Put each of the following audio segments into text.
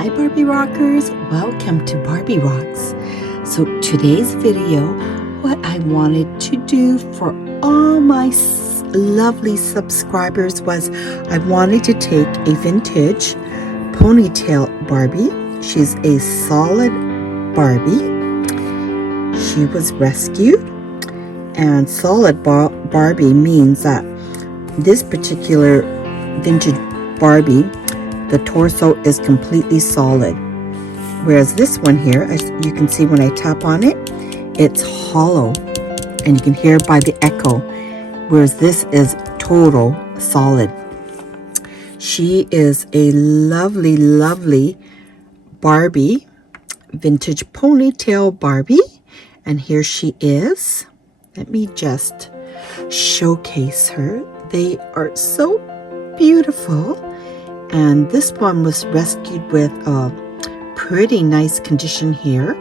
Hi Barbie Rockers, welcome to Barbie Rocks. So today's video, what I wanted to do for all my lovely subscribers was I wanted to take a vintage Ponytail Barbie. She's a solid Barbie. She was rescued, and solid Barbie means that this particular vintage Barbie, the torso is completely solid, whereas this one here, as you can see when I tap on it, it's hollow, and you can hear by the echo, whereas this is total solid. She is a lovely, lovely Barbie, vintage Ponytail Barbie, and here she is. Let me just showcase her. They are so beautiful. And this one was rescued with a pretty nice condition here.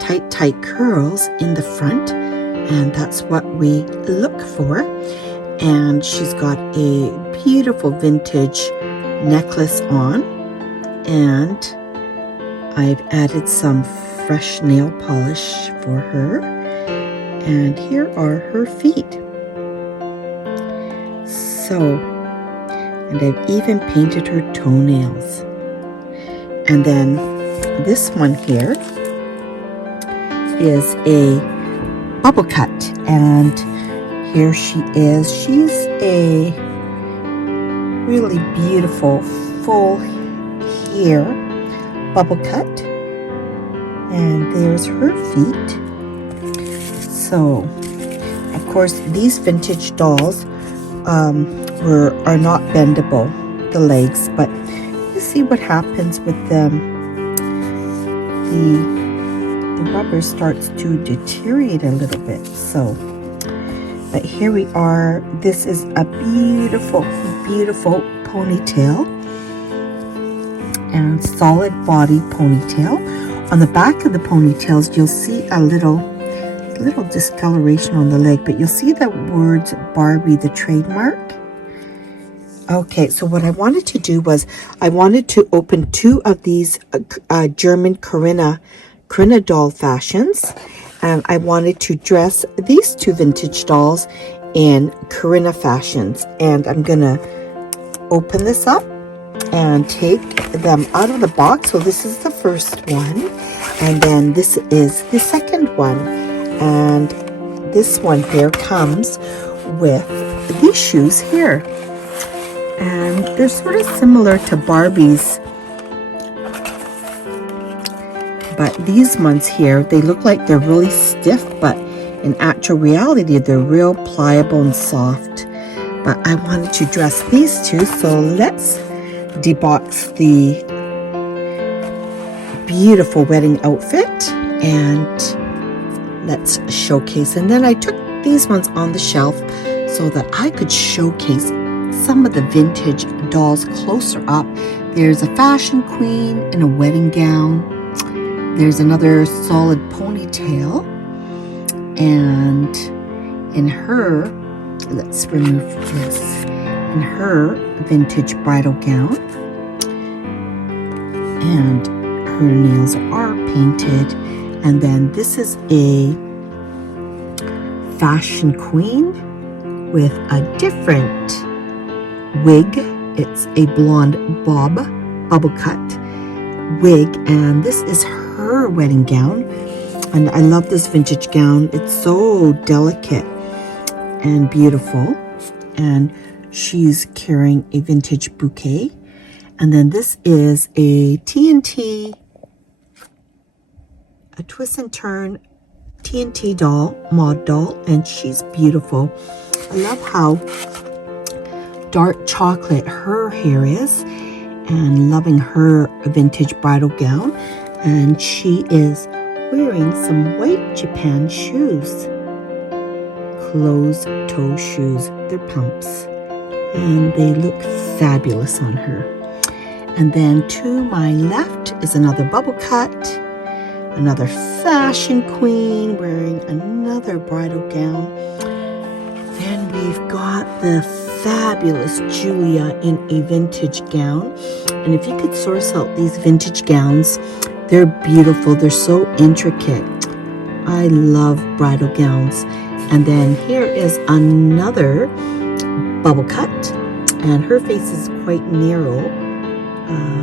Tight curls in the front. And that's what we look for. And she's got a beautiful vintage necklace on. And I've added some fresh nail polish for her. And here are her feet. And I've even painted her toenails. And then this one here is a Bubblecut, and here she is. She's a really beautiful full hair Bubblecut, and there's her feet. So of course these vintage dolls are not bendable, the legs, but you see what happens with them. The rubber starts to deteriorate a little bit. So, but here we are. This is a beautiful, beautiful ponytail, and solid body ponytail. On the back of the ponytails, you'll see a little discoloration on the leg, but you'll see the words Barbie, the trademark. Okay, so what I wanted to do was I wanted to open two of these German KARINA doll fashions, and I wanted to dress these two vintage dolls in KARINA fashions. And I'm gonna open this up and take them out of the box. So this is the first one, and then this is the second one. And this one here comes with these shoes here. And they're sort of similar to Barbie's, but these ones here, they look like they're really stiff, but in actual reality, they're real pliable and soft. But I wanted to dress these two, so let's debox the beautiful wedding outfit and let's showcase. And then I took these ones on the shelf so that I could showcase some of the vintage dolls closer up. There's a fashion queen in a wedding gown. There's another solid ponytail, and in her, let's remove this, in her vintage bridal gown, and her nails are painted. And then this is a fashion queen with a different wig. It's a blonde bubble cut wig, and this is her wedding gown. And I love this vintage gown. It's so delicate and beautiful, and she's carrying a vintage bouquet. And then this is a TNT, a twist and turn TNT doll, mod doll, and she's beautiful. I love how dark chocolate her hair is, and loving her vintage bridal gown. And she is wearing some white Japan shoes, closed toe shoes. They're pumps, and they look fabulous on her. And then to my left is another Bubblecut, another fashion queen wearing another bridal gown. Then we've got the fabulous Julia in a vintage gown. And if you could source out these vintage gowns, they're beautiful. They're so intricate. I love bridal gowns. And then here is another Bubblecut, and her face is quite narrow.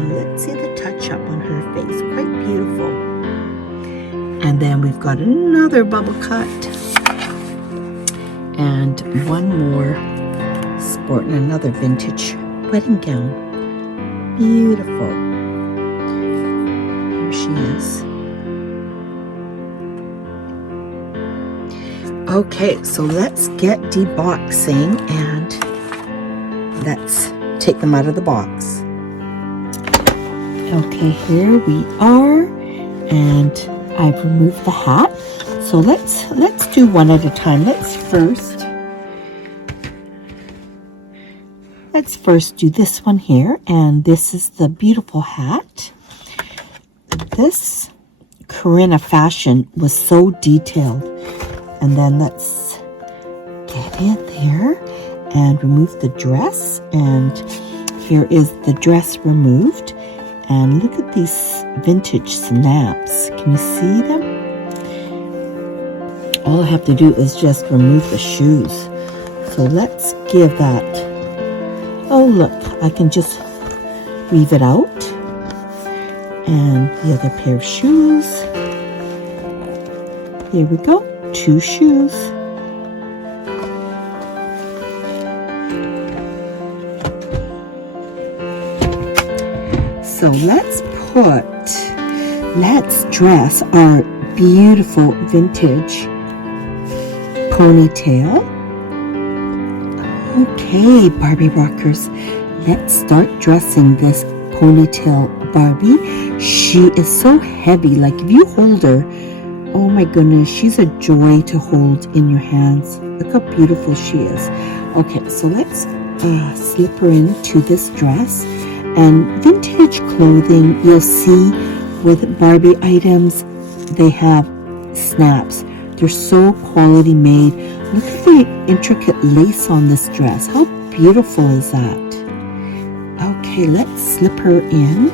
Let's see the touch up on her face. Quite beautiful. And then we've got another Bubblecut, and one more sporting another vintage wedding gown. Beautiful. Here she is. Okay, so let's get deboxing and let's take them out of the box. Okay, here we are, and I've removed the hat. So let's do one at a time. Let's first do this one here, and this is the beautiful hat. This KARINA fashion was so detailed. And then let's get in there and remove the dress. And here is the dress removed. And look at these vintage snaps. Can you see them? All I have to do is just remove the shoes. So let's give that. Oh, look, I can just weave it out. And the other pair of shoes. There we go. 2 shoes. So let's dress our beautiful vintage ponytail. Okay, Barbie rockers, let's start dressing this ponytail Barbie. She is so heavy, like if you hold her, oh my goodness, she's a joy to hold in your hands. Look how beautiful she is. Okay, so let's slip her into this dress. And vintage clothing, you'll see with Barbie items, they have snaps. They're so quality made. Look at the intricate lace on this dress. How beautiful is that? Okay, let's slip her in.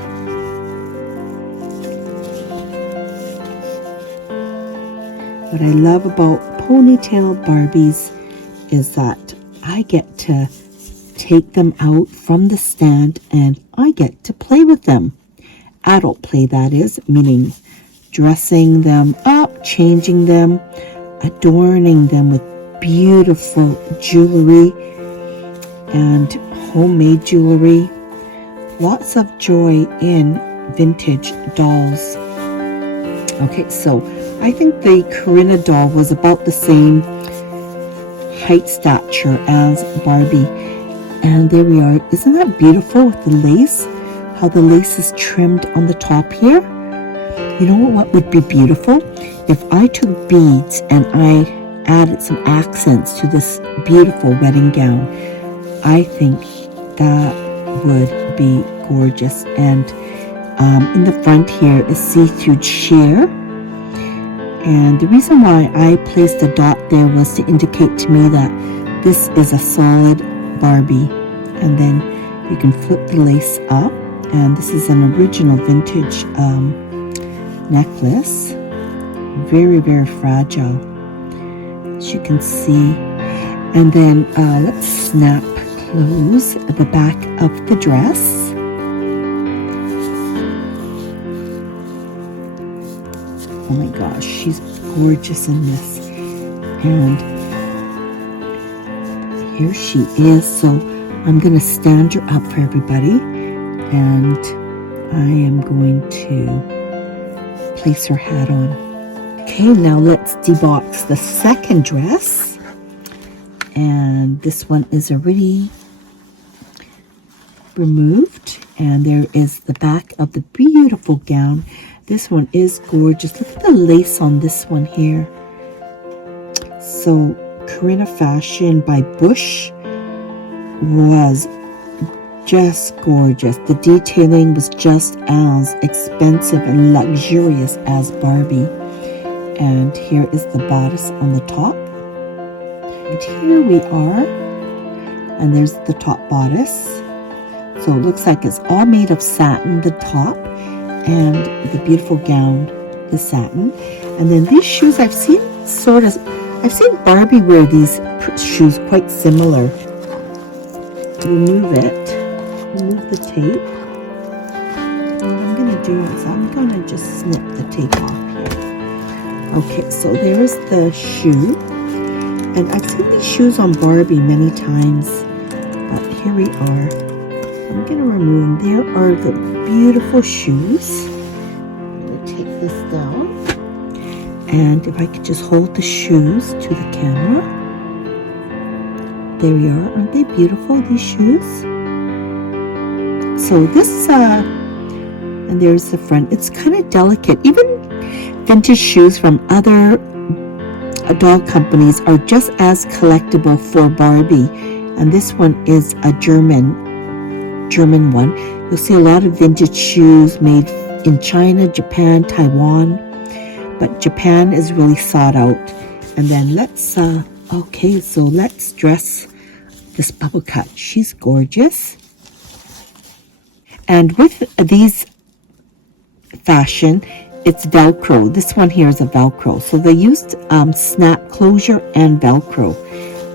What I love about ponytail Barbies is that I get to take them out from the stand and I get to play with them. Adult play, that is, meaning dressing them up, changing them, adorning them with beautiful jewelry and homemade jewelry. Lots of joy in vintage dolls. Okay, so I think the KARINA doll was about the same height stature as Barbie. And there we are. Isn't that beautiful with the lace? How the lace is trimmed on the top here. You know what would be beautiful? If I took beads and I added some accents to this beautiful wedding gown. I think that would be gorgeous. And in the front here is see-through sheer. And the reason why I placed a dot there was to indicate to me that this is a solid Barbie. And then you can flip the lace up. And this is an original vintage necklace. Very, very fragile, as you can see. And then let's snap close the back of the dress. Oh my gosh, she's gorgeous in this. And here she is. So I'm going to stand her up for everybody. And I am going to place her hat on. Okay, now let's debox the second dress. And this one is already removed. And there is the back of the beautiful gown. This one is gorgeous. Look at the lace on this one here. So KARINA fashion by Busch was just gorgeous. The detailing was just as expensive and luxurious as Barbie. And here is the bodice on the top. And here we are. And there's the top bodice. So it looks like it's all made of satin, the top, and the beautiful gown, the satin. And then these shoes, I've seen Barbie wear these shoes quite similar. Remove the tape. And what I'm gonna do is I'm gonna just snip the tape off here. Okay, so there's the shoe. And I've seen these shoes on Barbie many times, but here we are. I'm going to remove them. There are the beautiful shoes. I'm going to take this down. And if I could just hold the shoes to the camera. There we are. Aren't they beautiful, these shoes? So this, and there's the front. It's kind of delicate. Even vintage shoes from other doll companies are just as collectible for Barbie. And this one is a German one. You'll see a lot of vintage shoes made in China, Japan, Taiwan, but Japan is really sought out. And then let's dress this Bubblecut. She's gorgeous. And with these fashion, it's Velcro. This one here is a Velcro. So they used snap closure and Velcro.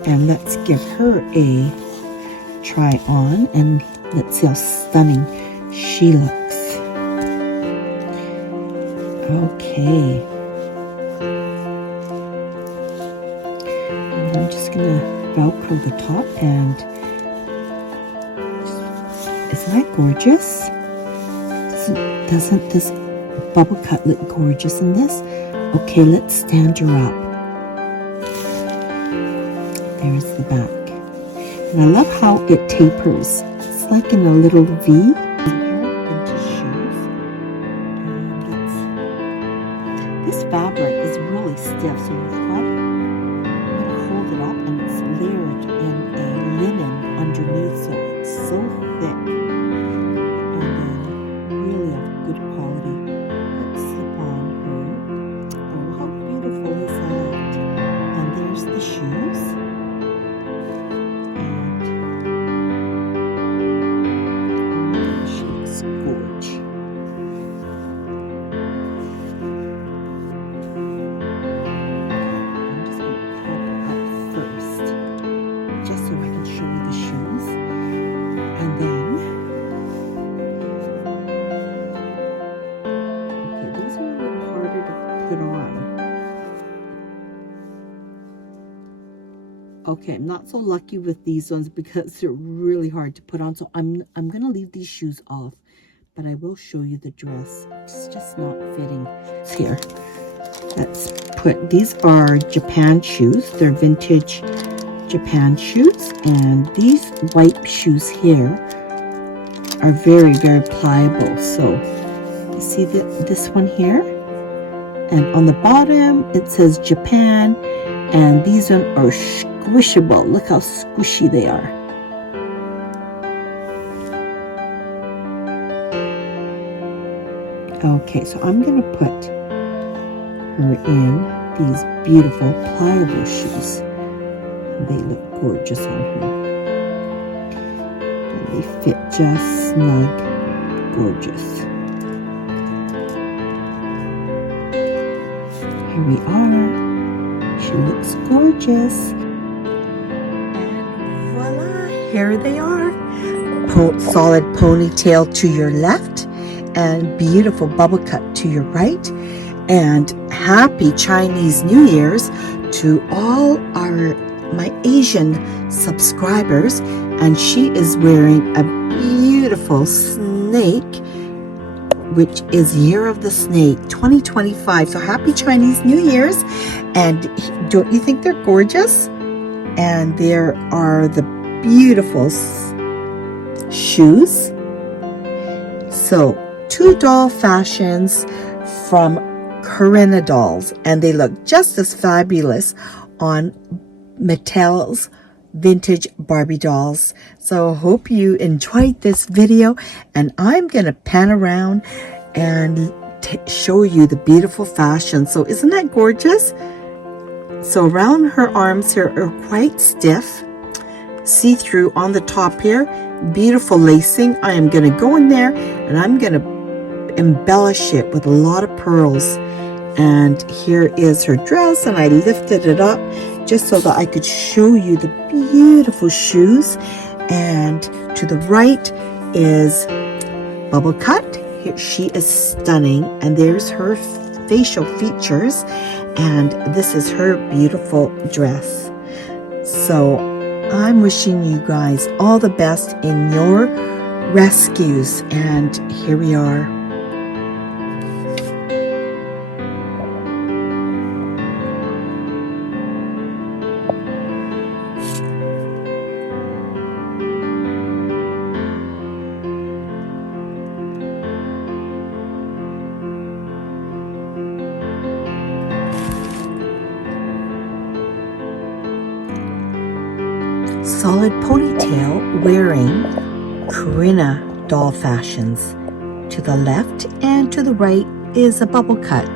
And let's give her a try on, and let's see how stunning she looks. Okay. And I'm just gonna Velcro the top, and isn't that gorgeous? Doesn't this Bubblecut look gorgeous in this? Okay, let's stand her up. There's the back. And I love how it tapers. It's like in a little V. Vintage shoes. And this fabric is really stiff, so I'm going to hold it up, and it's layered in a linen underneath, so it's so thick. And then really of good quality. Let's slip on her. Oh, how beautiful is that? And there's the shoes. Okay, I'm not so lucky with these ones because they're really hard to put on. So I'm going to leave these shoes off, but I will show you the dress. It's just not fitting. Here, let's put, these are Japan shoes. They're vintage Japan shoes. And these white shoes here are very, very pliable. So you see this one here? And on the bottom, it says Japan. And these are squishable. Look how squishy they are. Okay, so I'm going to put her in these beautiful pliable shoes. They look gorgeous on her. And they fit just snug. Gorgeous. Here we are. She looks gorgeous. And voila, here they are. Solid ponytail to your left and beautiful bubble cut to your right. And happy Chinese New Year's to all my Asian subscribers. And she is wearing a beautiful snake, which is Year of the Snake 2025. So happy Chinese New Year's. And don't you think they're gorgeous? And there are the beautiful shoes. So 2 doll fashions from KARINA dolls, and they look just as fabulous on Mattel's vintage Barbie dolls. So I hope you enjoyed this video, and I'm gonna pan around and show you the beautiful fashion. So isn't that gorgeous? So around her arms here are quite stiff, see-through on the top here. Beautiful lacing. I am going to go in there and I'm going to embellish it with a lot of pearls. And here is her dress, and I lifted it up just so that I could show you the beautiful shoes. And to the right is Bubblecut. Here she is stunning, and there's her facial features, and this is her beautiful dress. So I'm wishing you guys all the best in your rescues, and here we are. Solid ponytail wearing KARINA doll fashions. To the left and to the right is a bubble cut.